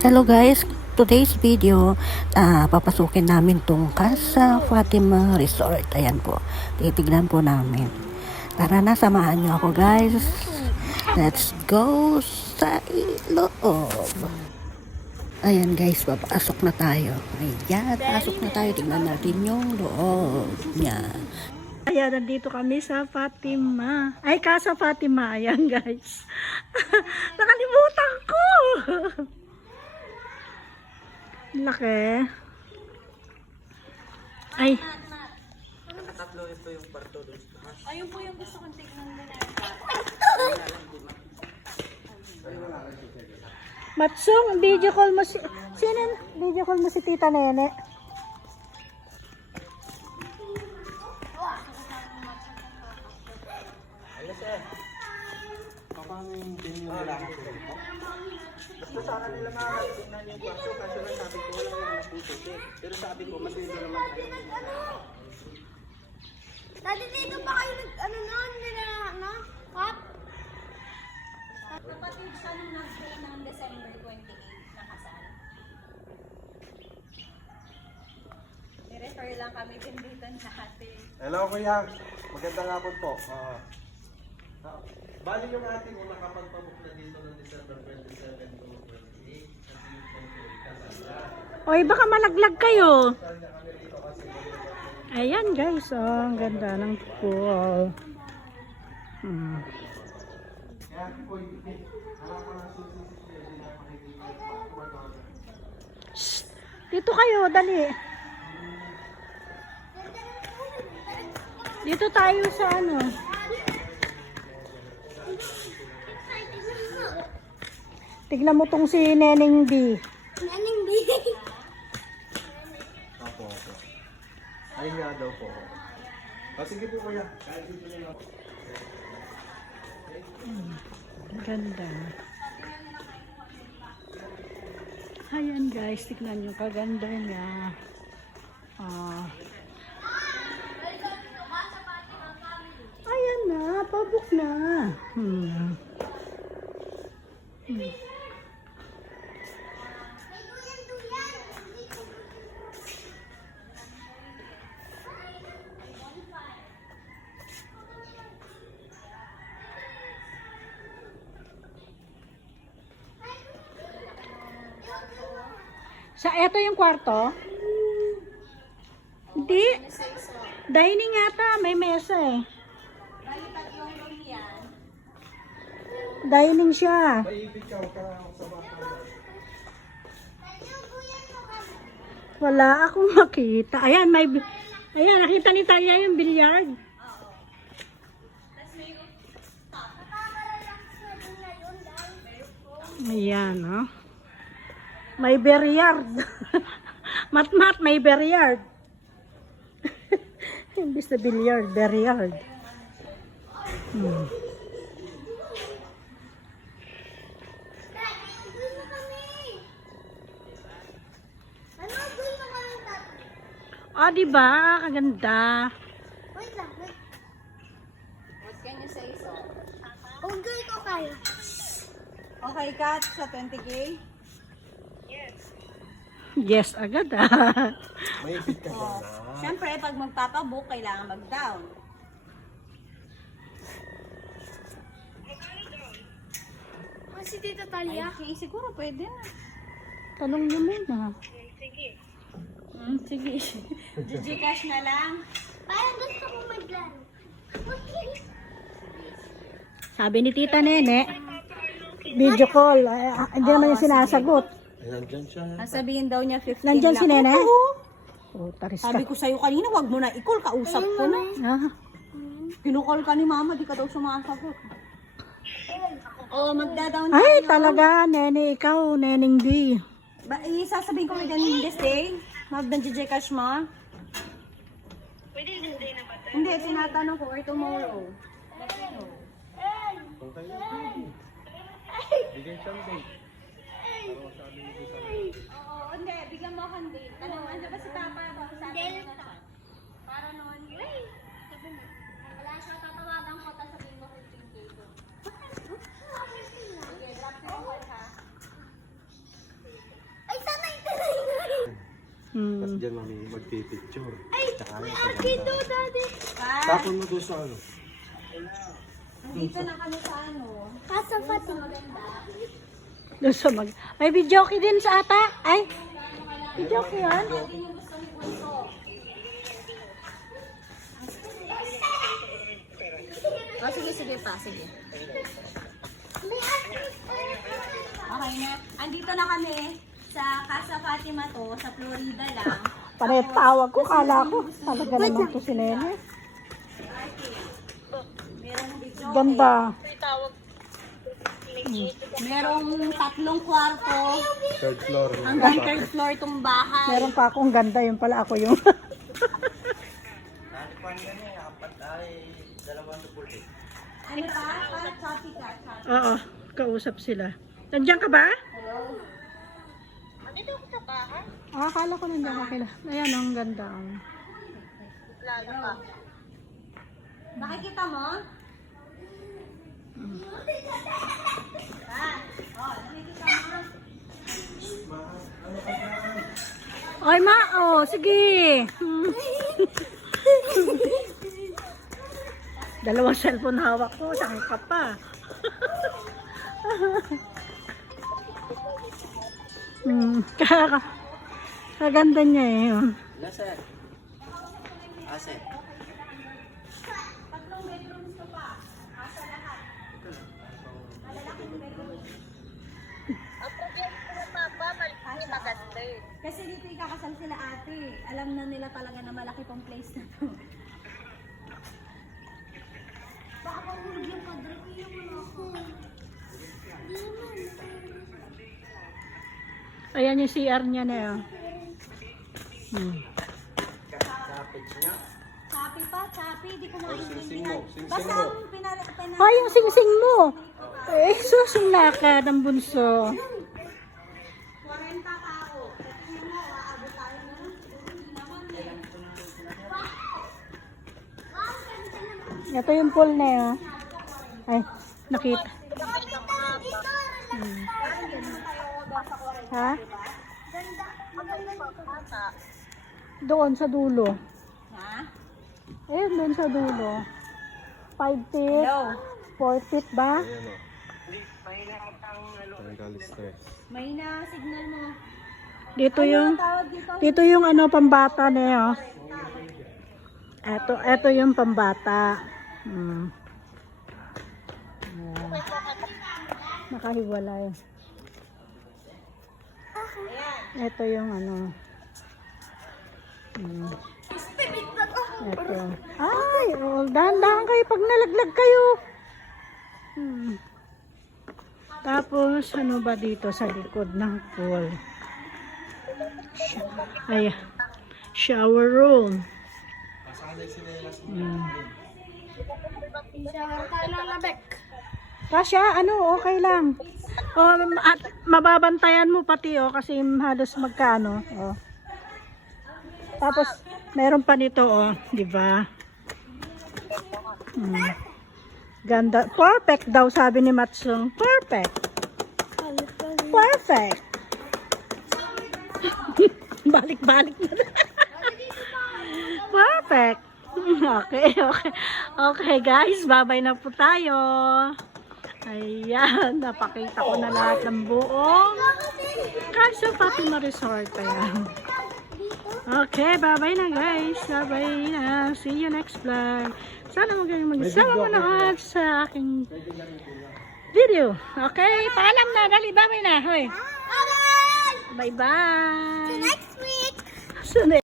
Hello guys, today's video, papasukin namin tong Casa Fatima Resort. Ayan po, titignan po namin. Tara na, samahan nyo ako guys. Let's go sa loob. Ayan guys, papasok na tayo. Ayan, pasok na tayo. Tignan natin yung loob niya. Ayan, nandito kami sa Fatima. Ay, Casa Fatima. Ayan guys. Nakalimutan ko. Laki. Ay. Nakatatlo ito yung parto doon. Ayun po yung gusto kong tignan nila. Matsong, video call mo si... Sino? Video call mo si Tita Nene. Ayos eh. Paano yung tingin nila ako dito? Basta sana nila tingnan yung kwarto kasi lang sabi ko wala naman naputos eh. Pero sabi ko matindi naman kayo. Dati dito pa kayo ano noon nila, no? Kap? Kapatid siya nung nag-stay ng December 28 na kasal. I-refer lang kami din dito natin. Hello kuya, magandang hapon po. Bali yung ating unang kapagpabook na dito ng December 27 to 28 kasi Oy, baka malaglag kayo. Ayan guys, oh, ang ganda ng pool. Shh, dito kayo, dali. Dito tayo sa ano. Tignan mo tong si Neneng B. Naning B. Apo. Ay nga daw po. Sige po kuya. Kahit dito na lang. Ganda. Ayan guys, tignan nyo kaganda niya. Ayan na, pabuk na. Eto yung kwarto? Hindi. Dining ata, may mesa eh. Bali tatlong room yan. Dining siya. Maibig ka sa bata. Wala akong makita. Ayan, ayan, nakita ni Talia yung billiard. Ayan, oh. May billiard. Mat-mat, may billiard. Imbis na billiard, billiard. Oh, diba? Kaganda. Wait lang, wait. What can you say so? Ugay ko kayo. Okay, Kat, sa 20K? Yes, agad ah. Maibig ka na. Siyempre, pag magpapabook, kailangan mag-down. Si Tita Talia? Ay, siguro pwede na. Tanong niyo muna. Sige. Gcash na lang. Parang gusto ko maglaro. Sabi ni Tita Nene, video call. Ay, hindi naman yung sinasagot. Nandyan siya. Sabihin daw niya 15 Nandyan lang. si Nene? Ito. Oh, taris Sabi ka. ko sa'yo kanina, wag mo na i-call. Kausap ko na. Ah, Pinukol ka ni Mama, di ka daw sumasagot. Magda-down ay, tayo. talaga, Nene, ikaw, Neneng B. Sasabihin ko within this day. Mag-Gcash mo. Pwede din na ba? Hindi, tinatanong ko or tomorrow. Kung kayo, bigay siyang date. Para masabi nito sa Oo, hindi. Bigyan mo akong date. Ano ba si Papa? Sabi mo na siya. Para noon, wala siya tatawagan ko, tapos sabihin mo 15K ko. Sige, drop mo yung call ha. Tapos dyan mami magpipicture. Tsaka yung paganda. Tapon mo doon sa ano. Dito na kami sa ano. Casa Fatima. Doon sa May video din sa ata. Ay, video yan. Oh, sige pa, sige. Okay na. Andito na kami sa Casa Fatima to, sa Florida lang. Panay tawag ko, kala ko. Talaga naman to si Nene. Merong video. Ganda. Merong 3 kwarto. Third floor. Hanggang 3rd floor tong bahay. Meron pa akong ganda, yun pala ako yung. Ano pa? Parang copy ka. Oo, kausap sila. Nandiyan ka ba? Hello? Andito ko sa bahay. Akala ko nandiyan ka kila. Ayan, ang ganda. Lalo pa. Nakikita mo? Ay, ma, oh, sige. Dalawang cellphone hawak ko, saan ka pa? Kaganda niya eh. Oh. Nasa? Ase. Kasi dito ikakasal sila ate. Alam na nila talaga na malaki tong place na to. Baka mahulog yung padre ko yung ako. Ayan yung CR niya na yun. Sapi pa, sapi. Di ko Singsing mo, maintindihan. singsing Basta mo. ang pinala. Ay, yung sing-sing mo. Eh, susula ka ng bunso. 40 tao. Tingnan mo, aabot tayo na. Ito yung pool na yun. Ay, nakita. Ha? Doon sa dulo. Ha? Eh, doon sa dulo. 5 feet. Hello? 4 feet ba? Ayan o. Tanggal stress. May na signal mo. Dito yung Tawag dito. dito yung ano pambata na yun. Ito yung pambata. Ayan. Nakahiwalay. Ito yung ano. Ito. Ay, oh, dahan-dahan kayo pag nalaglag kayo. Tapos, ano ba dito sa likod ng pool? Ay, shower room. Kasya, ano, okay lang. Oh, at mababantayan mo pati kasi halos magkano. Oh. Tapos meron pa nito di ba? Ganda. Perfect daw sabi ni Matsung. Perfect. Perfect. Balik-balik na. Perfect. Okay. Okay guys, bye-bye na po tayo. Ayan, napakita ko na lahat ng buong Casa Fatima Resort. Ayan. Okay, bye-bye na guys. Bye-bye na. See you next vlog. Sana magaling magsama manood sa aking video. Okay, paalam na. Dali, bye-bye na. Hoy. Bye-bye. Next week. Sunod.